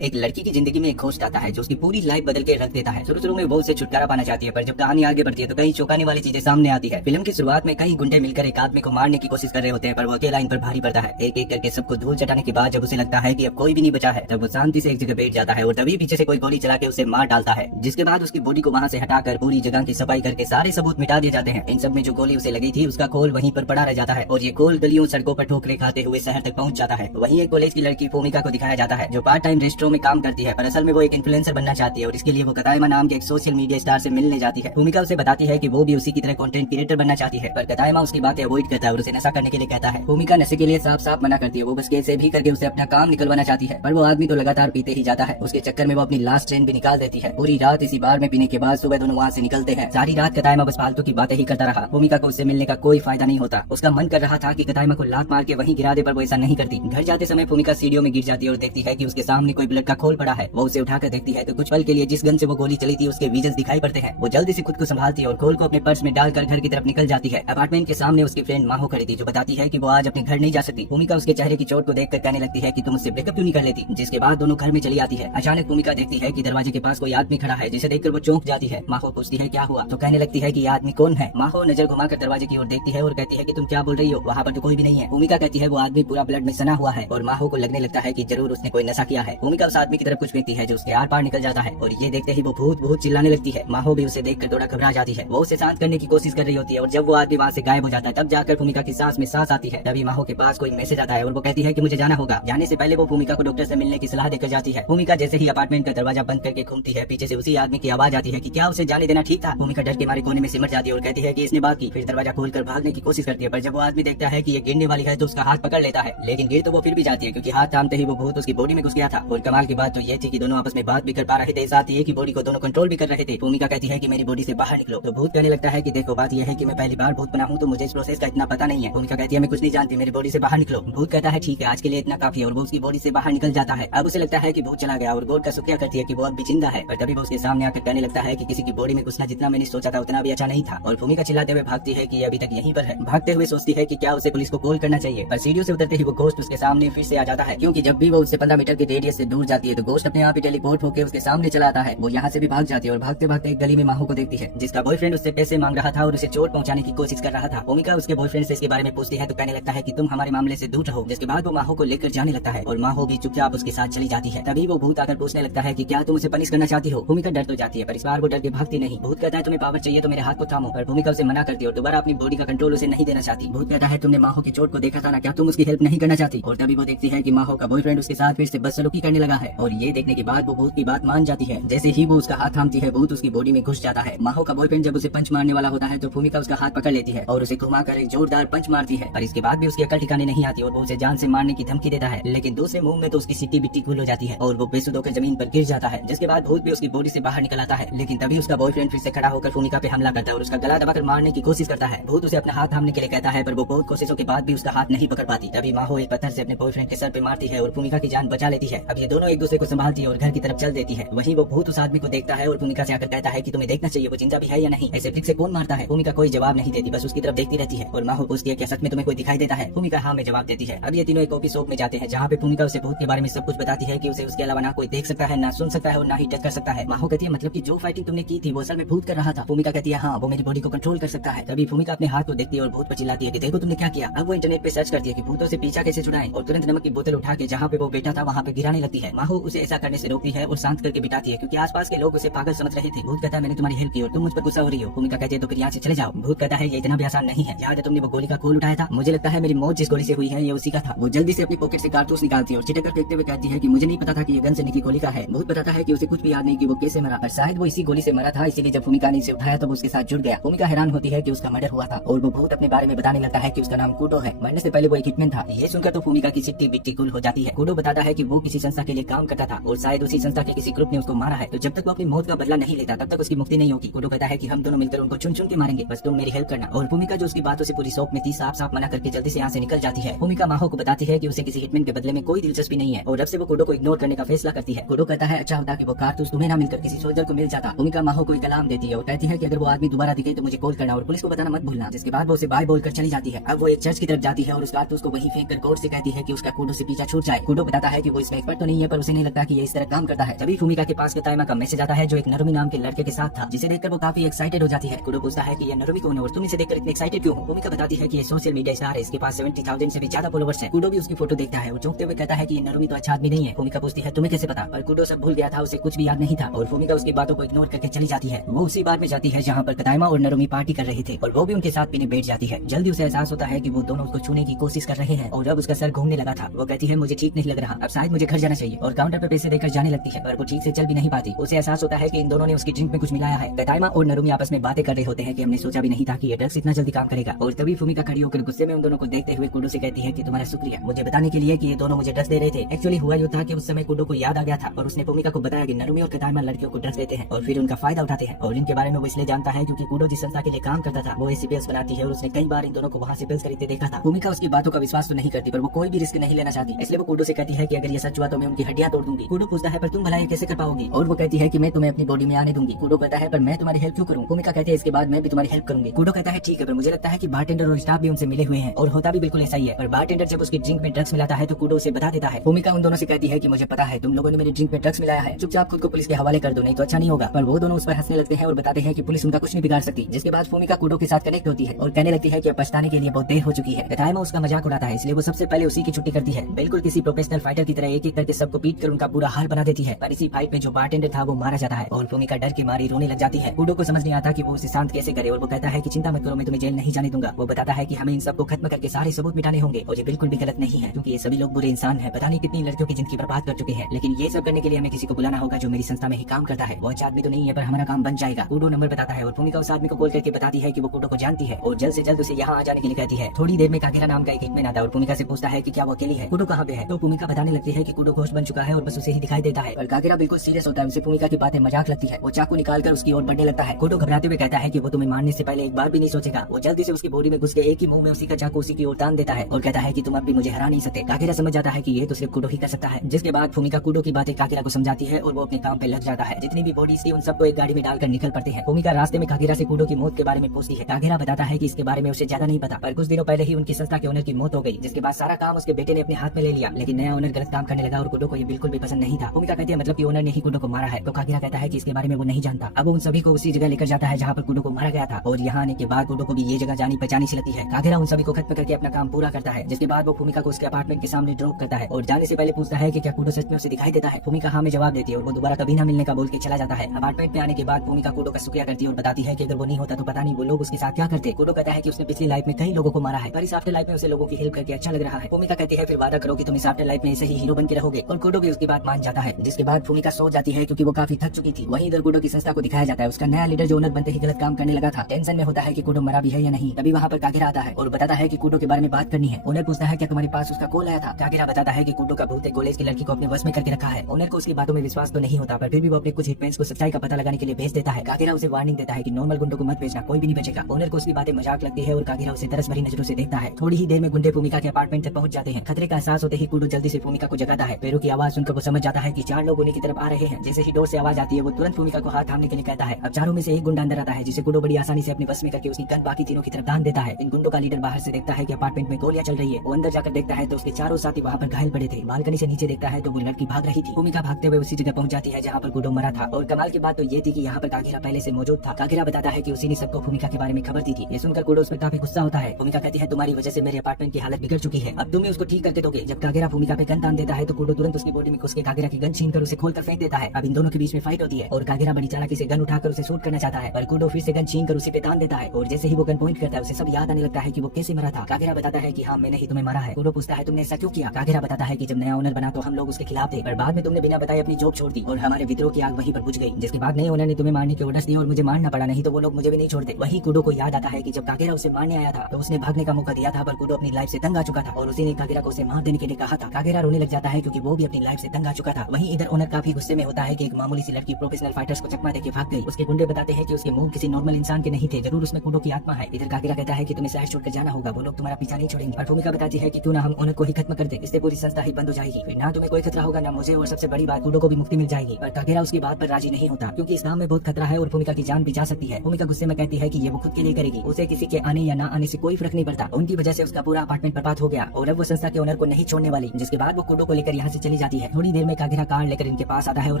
एक लड़की की जिंदगी में एक घोस्ट आता है जो उसकी पूरी लाइफ बदल के रख देता है। शुरू शुरू में वो उससे छुटकारा पाना चाहती है, पर जब कहानी आगे बढ़ती है तो कई चौंकाने वाली चीजें सामने आती है। फिल्म की शुरुआत में कई गुंडे मिलकर एक आदमी को मारने की कोशिश कर रहे होते हैं, पर वो अकेला इन पर भारी पड़ता है। एक एक करके सबको धूल चटाने के बाद जब उसे लगता है कि अब कोई भी नहीं बचा है, तब वो शांति से एक जगह बैठ जाता है और तभी पीछे से कोई गोली चला के उसे मार डालता है। जिसके बाद उसकी बॉडी को वहाँ से हटाकर पूरी जगह की सफाई करके सारे सबूत मिटा दिए जाते हैं। इन सब में जो गोली उसे लगी थी उसका खोल वहीं पर पड़ा रह जाता है और ये खोल गलियों सड़कों पर ठोकरे खाते हुए शहर तक पहुंच जाता है। वहीं एक कॉलेज की लड़की भूमिका को दिखाया जाता है जो पार्ट टाइम रेस्टोरेंट में काम करती है, पर असल में वो एक इन्फ्लुएंसर बनना चाहती है और इसके लिए वो कतायमा नाम के एक सोशल मीडिया स्टार से मिलने जाती है। भूमिका उसे बताती है कि वो भी उसी की तरह कंटेंट क्रिएटर बनना चाहती है, पर कतायमा उसकी बातें अवॉइड करता है और उसे नशा करने के लिए कहता है। भूमिका नशे के लिए साफ साफ मना करती है। वो बस कैसे भी करके उसे अपना काम निकलवाना चाहती है, पर वो आदमी तो लगातार पीते ही जाता है। उसके चक्कर में वो अपनी लास्ट ट्रेन भी निकाल देती है। पूरी रात इसी बार में पीने के बाद सुबह दोनों वहाँ से निकलते हैं। सारी रात कतायमा बस फालतू की बातें ही करता रहा। भूमिका को उससे मिलने का कोई फायदा नहीं होता। उसका मन कर रहा था कि कतायमा को लात मार के वहीं गिरा दे, पर वो ऐसा नहीं करती। घर जाते समय भूमिका सीढ़ियों में गिर जाती है और देखती है कि उसके सामने कोई ब्लड का खोल पड़ा है। वो उसे उठाकर देखती है तो कुछ पल के लिए जिस गन से वो गोली चली थी उसके विजन्स दिखाई पड़ते हैं। वो जल्दी से खुद को संभालती है और खोल को अपने पर्स में डालकर घर की तरफ निकल जाती है। अपार्टमेंट के सामने उसकी फ्रेंड माहो खड़ी थी जो बताती है कि वो आज अपने घर नहीं जा सकती। भूमिका उसके चेहरे की चोट को देखकर कहने लगती है कि तुम उससे ब्रेकअप क्यों नहीं कर लेती। जिसके बाद दोनों घर में चली आती है। अचानक भूमिका देखती है कि दरवाजे के पास कोई आदमी खड़ा है, जिसे देखकर वो चौंक जाती है। माहो पूछती है क्या हुआ, तो कहने लगती है कि ये आदमी कौन है। माहो नजर घुमाकर दरवाजे की ओर देखती है और कहती है कि तुम क्या बोल रही हो, वहाँ पर तो कोई भी नहीं है। भूमिका कहती है वो आदमी पूरा ब्लड में सना हुआ है और माहो को लगने लगता है कि जरूर उसने कोई नशा किया है। भूमिका उस आदमी की तरफ कुछ फेंकती है जो उसके आर पार निकल जाता है और ये देखते ही वो भूत भूत चिल्लाने लगती है। माहो भी उसे देखकर थोड़ा घबरा जाती है। वो उसे शांत करने की कोशिश कर रही होती है और जब वो आदमी वहाँ से गायब हो जाता है तब जाकर भूमिका की सांस में सांस आती है। तभी माहो के पास कोई मैसेज आता है और वो कहती है कि मुझे जाना होगा। जाने से पहले वो भूमिका को डॉक्टर से मिलने की सलाह देकर जाती है। भूमिका जैसे ही अपार्टमेंट का दरवाजा बंद करके घूमती है, पीछे से उसी आदमी की आवाज आती है कि क्या उसे जाने देना ठीक था। भूमिका डर के मारे कोने में सिमट जाती है और कहती है कि इसने बात की। फिर दरवाजा खोलकर भागने की कोशिश करती है, पर जब वो आदमी देखता है कि ये गिरने वाली है तो उसका हाथ पकड़ लेता है। लेकिन गिर तो वो फिर भी जाती है क्योंकि हाथ थामते ही वो भूत उसकी बॉडी में घुस गया था। और कमाल की बात तो ये थी कि दोनों आपस में बात भी कर पा रहे थे, साथ ही की बॉडी को दोनों कंट्रोल भी कर रहे थे। भूमिका कहती है कि मेरी बॉडी से बाहर निकलो, तो भूत कहने लगता है कि देखो बात यह है कि मैं पहली बार भूत बना हूँ तो मुझे इस प्रोसेस का इतना पता नहीं है। भूमिका कहती है मैं कुछ नहीं जानती, मेरी बॉडी से बाहर निकलो। भूत कहता है ठीक है आज के लिए इतना काफी है और वो उसकी बॉडी से बाहर निकल जाता है। अब उसे लगता है कि भूत चला गया और गॉड का शुक्रिया करती है कि वो अब भी जिंदा है, पर तभी वो उसके सामने आकर कहने लगता है कि किसी की बॉडी में घुसना जितना मैंने सोचा था उतना भी अच्छा नहीं था। और भूमिका चिल्लाते हुए भागती है कि ये अभी तक यहीं पर है। भागते हुए सोचती है कि क्या उसे पुलिस को कॉल करना चाहिए, पर सीढ़ियों से उतरते ही वो घोस्ट उसके सामने फिर से आ जाता है, क्योंकि जब भी वो उससे 15 मीटर के रेडियस से दूर जाती है तो घोस्ट अपने आप ही टेलीपोर्ट होकर उसके सामने चला आता है। वो यहाँ से भी भाग जाती है और भागते भागते एक गली में माहो को देखती है जिसका बॉयफ्रेंड उससे पैसे मांग रहा था और उसे चोट पहुंचाने की कोशिश कर रहा था। भूमिका उसके बॉयफ्रेंड से इसके बारे में पूछती है तो कहने लगता है कि तुम हमारे मामले से दूर रहो। जिसके बाद वो माहो को लेकर जाने लगता है और माहो भी चुपचाप उसके साथ चली जाती है। तभी वो भूत आकर पूछने लगता है कि क्या तुम उसे पनिश करना चाहती हो। भूमिका डर तो जाती है पर इस बार वो डर के भागती नहीं। भूत कहता है तुम्हें पावर चाहिए तो मेरे हाथ को थामो, पर भूमिका उसे मना करती है और दोबारा अपनी बॉडी का कंट्रोल उसे नहीं देना चाहती। भूत कहता है तुमने माहो की चोट को देखा था ना, क्या तुम उसकी हेल्प नहीं करना चाहती। और तभी वो देखती है कि माहो का बॉयफ्रेंड उसके साथ फिर से बदसलूकी करने लगा है और ये देखने के बाद वो भूत की बात मान जाती है। जैसे ही वो उसका हाथ थामती है भूत उसकी बॉडी में घुस जाता है। माहो का बॉयफ्रेंड जब उसे पंच मारने वाला होता है तो भूमिका उसका हाथ पकड़ लेती है और उसे घुमाकर एक जोरदार पंच मारती है, पर इसके बाद भी उसकी अकल ठिकाने नहीं आती और वो उसे जान से मारने की धमकी देता है। लेकिन दूसरे मुंह में तो उसकी सिट्टी बिट्टी खुल हो जाती है और वो बेसुध होकर जमीन पर गिर जाता है। जिसके बाद भूत भी उसकी बॉडी से बाहर निकल आता है, लेकिन तभी उसका बॉयफ्रेंड फिर से खड़ा होकर भूमिका पे हमला करता है और उसका गला दबाकर मारने की कोशिश करता है। भूत उसे अपना हाथ थामने के लिए कहता है पर वो बहुत कोशिशों के बाद भी उसका हाथ नहीं पकड़ पाती। तभी माहो एक पत्थर से अपने बॉयफ्रेंड के सर पे मारती है और भूमिका की जान बचा लेती है। अब ये दोनों एक दूसरे को संभालती है और घर की तरफ चल देती है। वहीं वो भूत उस आदमी को देखता है और भूमिका से आकर कहता है कि तुम्हें देखना चाहिए वो जिंदा भी है या नहीं, ऐसे ट्रिक से कौन मारता है। भूमिका कोई जवाब नहीं देती, बस उसकी तरफ देखती रहती है और माहो पूछती है क्या सच में तुम्हें कोई दिखाई देता है। भूमिका हाँ में जवाब देती है। अब ये तीनों एक कॉफी शॉप में जाते हैं जहाँ पे भूमिका उसे भूत के बारे में सब कुछ बताती है कि उसे उसके अलावा ना कोई देख सकता है, ना सुन सकता है और ना ही टच कर सकता है। माहो कहती है मतलब कि जो फाइटिंग तुमने की थी वो असल में भूत कर रहा था। भूमिका कहती है हाँ वो मेरी बॉडी को कंट्रोल कर सकता है। तभी भूमिका अपने हाथ को देखती है और भूत पर चिल्लाती है कि देखो तुमने क्या किया। अब वो इंटरनेट पे सर्च करती है कि भूतों से पीछा कैसे छुड़ाएं और तुरंत नमक की बोतल उठा के जहाँ पे वो बैठा था वहाँ पे गिराने लगती है। माहो उसे ऐसा करने से रोकती है और शांत करके बिठाती है क्योंकि आसपास के लोग उसे पागल समझ रहे थे। भूत कहता है मैंने तुम्हारी हेल्प की और तुम मुझ पर गुस्सा हो रही हो। भूमिका कहती है तो फिर यहाँ से चले जाओ। भूत कहता है ये इतना भी आसान नहीं है, याद है तुमने वो गोली का खोल उठाया था, मुझे लगता है मेरी मौत जिस गोली से हुई है ये उसी का था। वो जल्दी से अपनी पॉकेट से कारतूस निकालती है और चिटक कर देखते हुए कहती है कि मुझे नहीं पता था कि ये गन से निकली गोली का है। भूत बताता है कि उसे कुछ भी याद नहीं कि वो कैसे मरा, पर शायद वो इसी गोली से मरा था, इसीलिए जब भूमिका ने इसे उठाया तो वो उसके साथ जुड़ गया। भूमिका हैरान होती है कि उसका मर्डर हुआ था और वो भूत अपने बारे में बताने लगता है कि उसका नाम कूडो है। मरने से पहले वो एक हिटमैन था। ये सुनकर तो भूमिका की सिट्टी बिट्टी गुल हो जाती है। कूडो बताता है कि वो किसी संस्था के लिए काम करता था और शायद उसी संस्था के किसी ग्रुप ने उसको मारा है, तो जब तक वो अपनी मौत का बदला नहीं लेता तब तक उसकी मुक्ति नहीं होगी। कूडो कहता है कि हम दोनों मिलकर उनको चुन चुन के मारेंगे, बस तुम मेरी हेल्प करना। और भूमिका जो उसकी बातों से पूरी शौक में थी साफ साफ मना करके जल्दी से यहाँ से निकल जाती है। भूमिका माहो को बताती है कि उसे किसी हिटमैन के बदले में कोई दिलचस्पी नहीं है और अब से वो कूडो को इग्नोर करने का फैसला करती है। कूडो कहता है अच्छा होता कि वो कारतूस तुम्हें ना मिलकर किसी सोल्जर को मिल जाता। भूमिका माहो को एक कलाम देती है और कहती है कि अगर वो आदमी दोबारा दिखे तो मुझे कॉल करना और पुलिस को बताना मत भूलना। जिसके बाद वो उसे बाय बोलकर चली जाती है। अब वो एक चर्च की तरफ जाती है और उस कारतूस को वहीं फेंक कर गॉड से कहती है कि उसका कूडो से पीछा छूट जाए। कूडो बताता है कि वो इसमें एक्सपर्ट तो नहीं है है पर उसे नहीं लगता कि ये इस तरह काम करता है। तभी फूमिका के पास कतायमा का मैसेज आता है जो एक नरुमी नाम के लड़के के साथ था, जिसे देखकर वो काफी एक्साइटेड हो जाती है। कुडो पूछता है कि ये नरुमी कौन है और तुम इसे देखकर इतने एक्साइटेड क्यों हो। फूमिका बताती है कि ये सोशल मीडिया स्टार है, इसके पास 70,000 से भी ज्यादा फॉलोवर्स है। कुडो भी उसकी फोटो देखता है और चौंकते हुए कहता है कि ये नरुमी तो अच्छा आदमी नहीं है। फूमिका पूछती है तुम्हें कैसे पता, पर कुडो सब भूल गया था, उसे कुछ भी याद नहीं था और फूमिका उसकी बातों को इग्नोर करके चली जाती है। वो उसी बार में जाती है जहाँ पर कतायमा और नरुमी पार्टी कर रहे थे और वो भी उनके साथ पीने बैठ जाती है। जल्दी उसे एहसास होता है कि वो दोनों उसको छूने की कोशिश कर रहे हैं और अब उसका सर घूमने लगा था। वो कहती है मुझे ठीक नहीं लग रहा, अब शायद मुझे घर जाना चाहिए और काउंटर पर पैसे देकर जाने लगती है, पर वो ठीक से चल भी नहीं पाती। उसे एहसास होता है कि इन दोनों ने उसकी ड्रिंक में कुछ मिलाया है। कतायमा और नरुमी आपस में बातें कर रहे होते हैं कि हमने सोचा भी नहीं था कि ये ड्रग्स इतना जल्दी काम करेगा। और तभी फूमिका खड़ी होकर गुस्से में उन दोनों को देखते हुए कुडो से कहती है कि तुम्हारा शुक्रिया मुझे बताने के लिए कि ये दोनों मुझे ड्रग्स दे रहे थे। एक्चुअली हुआ यूं था कि उस समय कुडो को याद आ गया था और उसने फूमिका को बताया कि नरुमी और कतायमा लड़कियों को ड्रग्स देते हैं और फिर उनका फायदा उठाते हैं। और इनके बारे में वो इसलिए जानता है क्योंकि कुडो जिस संस्था के लिए काम करता था वो ऐसी पिल्स बनाती है और उसने कई बार इन दोनों को वहाँ से पिल्स खरीदते देखा था। फूमिका उसकी बातों का विश्वास तो नहीं करती, पर वो कोई भी रिस्क नहीं लेना चाहती, इसलिए वो कुडो से कहती है कि अगर ये सच हुआ तो मैं उनकी हड्डियां तोड़ दूंगी। कुडो पूछता है पर तुम भला ये कैसे कर पाओगी, और वो कहती है कि मैं तुम्हें अपनी बॉडी में आने दूंगी। कुडो कहता है पर मैं तुम्हारी हेल्प क्यों करूँ। फूमिका कहती है इसके बाद मैं भी तुम्हारी हेल्प करूंगी। कुडो कहता है ठीक है, पर मुझे लगता है कि बारटेंडर और स्टाफ भी उनसे मिले हुए हैं और होता भी बिल्कुल ऐसा ही है। पर बारटेंडर जब उसकी ड्रिंक में ड्रग्स मिलाता है तो कुडो उसे बता देता है। फूमिका उन दोनों से कहती है कि मुझे पता है तुम लोगों ने मेरी ड्रिंक में ड्रग्स मिलाया है, चुपचाप खुद को पुलिस के हवाले कर दो नहीं तो अच्छा नहीं होगा। पर वो दोनों उस पर हंसने लगते हैं और बताते हैं कि पुलिस उनका कुछ नहीं बिगाड़ सकती। जिसके बाद फूमिका कुडो के साथ कनेक्ट होती है और कहने लगती है कि अब पछताने के लिए बहुत देर हो चुकी है। कतायमा उसका मजाक उड़ाता है, इसलिए वो सबसे पहले उसी की छुट्टी करती है। बिल्कुल किसी प्रोफेशनल फाइटर की तरह एक एक करके सबको पीट कर उनका पूरा हाल बना देती है। पर इसी फाइट में जो बारटेंडर था वो मारा जाता है और फूमिका डर के मारी रोने लग जाती है। कुडो को समझ नहीं आता कि वो उसे शांत कैसे करे और वो कहता है कि चिंता मत करो, मैं तुम्हें जेल नहीं जाने दूंगा। वो बताता है कि हमें इन सबको खत्म करके सारे सबूत मिटाने होंगे और ये बिल्कुल भी गलत नहीं है क्योंकि ये सभी लोग बुरे इंसान हैं, पता नहीं कितनी लड़कियों की जिंदगी बर्बाद कर चुके हैं, लेकिन ये सब करने के लिए हमें किसी को बुलाना होगा जो मेरी संस्था में ही काम करता है। वो अच्छा आदमी तो नहीं है पर हमारा काम बन जाएगा। कुडो नंबर बताता है और फूमिका उस आदमी को कॉल करके बताती है कि वो कुडो को जानती है और जल्द से जल्द उसे यहाँ आ जाने के लिए कहती है। थोड़ी देर में कागेरा नाम का एक हिटमैन आता है और फूमिका से पूछता है कि क्या वो अकेली है, कुडो कहाँ पे है। तो फूमिका बताने लगती है कि कुडो घोष बन चुका है और बस उसे ही दिखाई देता है। और कागेरा बिल्कुल सीरियस होता है, उसे फूमिका की बातें मजाक लगती है। वो चाकू निकालकर उसकी ओर बढ़ने लगता है। कुडो घबराते हुए कहता है कि वो तुम्हें मारने से पहले एक बार भी नहीं सोचेगा। वो जल्दी से उसकी बॉडी में घुस के एक ही मुंह में उसी का चाकू उसी की ओर तान देता है और कहता है कि तुम अब भी मुझे हरा नहीं सकते। कागेरा समझ जाता है कि ये तो सिर्फ कुडो ही कर सकता है। जिसके बाद फूमिका कुडो की बातें कागेरा को समझाती है और वो अपने काम पे लग जाता है। जितनी भी बॉडीज थी उन सबको एक गाड़ी में डालकर निकल पड़ते हैं। फूमिका रास्ते में कागेरा से कुडो की मौत के बारे में पूछती है। कागेरा बताता है कि इसके बारे में उसे ज्यादा नहीं पता, पर कुछ दिनों पहले ही उनकी संस्था के ओनर की मौत हो गई, जिसके बाद सारा काम उसके बेटे ने अपने हाथ में ले लिया। लेकिन नया ओनर गलत काम करने लगा और कुडो को ये बिल्कुल भी पसंद नहीं था। फूमिका कहती है मतलब कि ओनर ने ही कुडो को मारा है। तो कागेरा कहता है कि इसके बारे में वो नहीं जानता। अब उन सभी को उसी जगह लेकर जाता है जहाँ पर कुडो को मारा गया था और यहाँ आने के बाद कुडो को भी ये जगह जानी पहचानी सी लगती है। कागेरा उन सभी को खत्म करके अपना काम पूरा करता है, जिसके बाद वो फूमिका को उसके अपार्टमेंट के सामने ड्रॉप करता है और जाने से पहले पूछता है कि क्या कुडो सच में उसे दिखाई देता है। फूमिका हाँ में जवाब देती है और वो दोबारा कभी ना मिलने का बोल के चला जाता है। अपार्टमेंट में आने के बाद फूमिका कुडो का शुक्रिया करती है और बताती है कि अगर वो नहीं होता तो पता नहीं वो लोग उसके साथ क्या करते। कुडो कहता है कि उसने पिछली लाइफ में कई लोगों को मारा है पर इस आफ्टर लाइफ में उसे लोगों की हेल्प करके अच्छा लग रहा है। फूमिका कहती है फिर वादा करो कि तुम इस आफ्टर लाइफ में ऐसे ही हीरो बन के रहोगे और कुडो भी उसकी बात मान जाता है। जिसके बाद फूमिका सो जाती है क्योंकि वो काफी थक चुकी थी। वहीं इधर कुडो की संस्था को दिखाया जाता है। उसका नया लीडर जो ओनर बनते ही गलत काम करने लगा था टेंशन में होता है कि कुडो मरा भी है या नहीं। तभी वहाँ पर कागेरा आता है और बताता है कि कुडो के बारे में बात करनी है। ओनर पूछता है क्या तुम्हारे पास उसका कॉल आया था। कागेरा बताता है कि कुडो का भूत कॉलेज की लड़की को अपने वश में करके रखा है। ओनर को उसकी बातों में विश्वास तो नहीं होता पर फिर भी वो अपने कुछ हिटमैन्स को सच्चाई का पता लगाने के लिए भेज देता है। कागेरा उसे वार्निंग देता है कि नॉर्मल गुंडों को मत भेजना, कोई भी नहीं बचेगा। ओनर को उसकी बातें मजाक लगती है और कागेरा उसे तरस भरी नजरों से देखता है। थोड़ी ही देर में गुंडे फूमिका के अपार्टमेंट तक पहुंच जाते हैं। खतरे का एहसास होते ही कुडो जल्दी से फूमिका को जगाता है। पैरों की आवाज सुनकर वो समझ जाता है कि 4 लोग उन्हीं की तरफ आ रहे हैं। जैसे ही डोर से आवाज आती है वो तुरंत फूमिका को हाथ थामने के लिए कहता है। अब चारों में से एक गुंडा अंदर आता है जिसे कुडो बड़ी आसानी से अपने बस में करके उसकी गन बाकी तीनों की तरफ दान देता है। इन गुंडों का लीडर बाहर से देखता है कि अपार्टमेंट में गोलियां चल रही है। वो अंदर जाकर देखता है तो उसके चारों साथी वहाँ पर घायल पड़े थे। बालकनी से नीचे देखता है तो वो लड़की भाग रही थी। फूमिका भागते हुए उसी जगह पहुंच जाती है जहाँ पर कुडो मरा था और कमाल की बात तो ये थी कि यहाँ पर कागेरा पहले से मौजूद था। कागेरा बताता है कि उसी ने सबको फूमिका के बारे में खबर दी थी। ये सुनकर कुडो उस पर काफी गुस्सा होता है। फूमिका कहती है तुम्हारी वजह से मेरे अपार्टमेंट की हालत बिगड़ चुकी है, अब तुम ही उसको ठीक करके दोगे। जब कागेरा फूमिका पे गन तान देता है तो कुडो तुरंत उसकी बॉडी में घुस के कागेरा की गन छीनकर उसे खोलकर फेंक देता है। अब इन दोनों के बीच में फाइट होती है और कागेरा बड़ी चालाकी से गन उठाकर उसे शूट करना चाहता है पर कुडो फिर से गन छीनकर उसी पे तान देता है और जैसे ही वो गन पॉइंट करता है उसे सब याद आने लगता है कि वो कैसे मरा था। कागेरा बताता है कि हाँ मैंने ही तुम्हें मारा है। कुडो पूछता है तुमने ऐसा क्यों किया। कागेरा बताता है कि जब नया ओनर बना तो हम लोग उसके खिलाफ थे पर बाद में तुमने बिना बताए अपनी जॉब छोड़ दी और हमारे विद्रोह की आग वहीं पर बुझ गई। जिसके बाद नए ओनर ने तुम्हें मारने के ऑर्डर्स दिए और मुझे मारना पड़ा, नहीं तो वो लोग मुझे भी नहीं छोड़ते। वही कुडो को याद आता है कि जब कागेरा उसे मारने आया था तो उसने भागने का मौका दिया था पर कुडो अपनी लाइफ से तंग आ चुका था और उसी ने कागेरा को उसे मार देने के लिए कहा था। कागेरा रोने लग जाता है क्योंकि वो भी अपनी लाइफ से तंग आ चुका था। वहीं इधर ओनर काफी गुस्से में होता है कि एक मामूली सी लड़की प्रोफेशनल फाइटर्स को चकमा देके भाग गई। उसके गुंडे बताते हैं कि उसके मुंह किसी नॉर्मल इंसान के नहीं थे, जरूर उसमें कुडो की आत्मा है। इधर कागेरा कहता है कि तुम्हें शहर छोड़कर जाना होगा, वो लोग तुम्हारा पीछा नहीं छोड़ेंगे। और भूमिका बताती है कि क्यों ना हम ओनर को ही खत्म कर दे, इससे पूरी संस्था ही बंद हो जाएगी, फिर ना तुम्हें कोई खतरा होगा ना मुझे, और सबसे बड़ी बात कुडो को भी मुक्ति मिल जाएगी। पर कागेरा उसकी बात पर राजी नहीं होता क्योंकि इस काम में बहुत खतरा है और भूमिका की जान भी जा सकती है। भूमिका गुस्से में कहती है कि ये वो खुद के लिए करेगी, उसे किसी के आने या ना आने से कोई फर्क नहीं पड़ता। उनकी वजह से उसका पूरा अपार्टमेंट बर्बाद हो गया और अब वो संस्था के ओनर को नहीं छोड़ने वाली। जिसके बाद वो कुडो को लेकर यहाँ से चली चली जाती है। थोड़ी देर में कागेरा कार लेकर इनके पास आता है और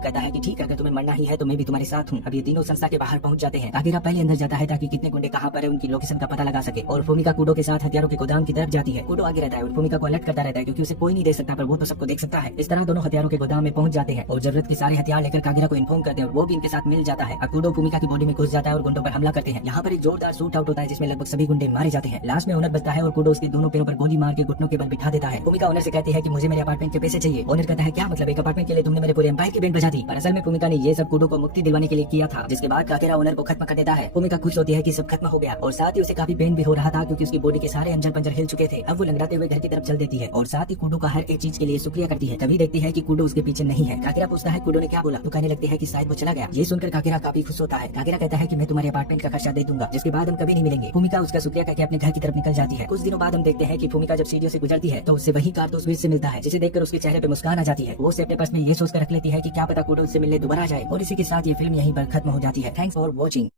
कहता है कि ठीक है, अगर तुम्हें मरना ही है तो मैं भी तुम्हारे साथ हूँ। अब ये तीनों संस्था के बाहर पहुंच जाते हैं। कागेरा पहले अंदर जाता है ताकि कितने गुंडे कहाँ पर है उनकी लोकेशन का पता लगा सके, और फूमिका कूडो के साथ हथियारों के गोदाम की तरफ जाती है। कूडो आगे रहता है और फूमिका को अलर्ट करता रहता है क्योंकि उसे कोई नहीं देख सकता, पर वो तो सबको देख सकता है। इस तरह दोनों हथियारों के गोदाम में पहुंच जाते हैं और जरूरत के सारे हथियार लेकर कागेरा को इन्फॉर्म करते हैं और वो भी इनके साथ मिल जाता है। कूडो फूमिका की बॉडी में घुस जाता है और गुंडों पर हमला करते हैं। यहाँ पर एक जोरदार शूट आउट होता है जिसमें लगभग सभी गुंडे मारे जाते हैं। लास्ट में ओनर बचता है और कूडो उसके दोनों पैरों पर गोली मार के घुटनों के बल बिठा देता है। फूमिका ओनर से कहती है कि मुझे मेरे अपार्टमेंट के पैसे चाहिए। ओनर कहता है क्या मतलब, एक अपार्टमेंट के लिए तुमने मेरे पूरे एम्पायर की बैंड बजा दी। पर असल में फूमिका ने ये सब कूडो को मुक्ति दिलवाने के लिए किया था। जिसके बाद कागेरा ओनर को खत्म कर देता है। फूमिका खुश होती है कि सब खत्म हो गया और साथ ही उसे काफी पेन भी हो रहा था क्योंकि उसकी बॉडी के सारे अंजर पंजर हिल चुके थे। अब वो लंगड़ाते हुए घर की तरफ चल देती है और साथ ही कूडो का हर एक चीज के लिए शुक्रिया करती है। तभी देखती है कि कूडो उसके पीछे नहीं है। कागेरा पूछता है कूडो ने क्या बोला, तो कहने लगती है कि शायद वो चला गया। ये सुनकर कागेरा काफी खुश होता है। कागेरा कहता है कि मैं तुम्हारे अपार्टमेंट का खर्चा दे दूंगा, जिसके बाद हम कभी नहीं मिलेंगे। फूमिका उसका शुक्रिया करके अपने घर की तरफ निकल जाती है। कुछ दिनों बाद हम देखते हैं कि फूमिका जब सीढ़ियों से गुजरती है तो उससे वही कारतूस भी से मिलता है, जिसे देखकर उसके चेहरे पे मुस्कान आ जाती है। वो उसे अपने पर्स में ये सोचकर रख लेती है कि क्या पता कूडो उससे मिलने दोबारा जाए। और इसी के साथ ये फिल्म यहीं पर खत्म हो जाती है। Thanks for watching.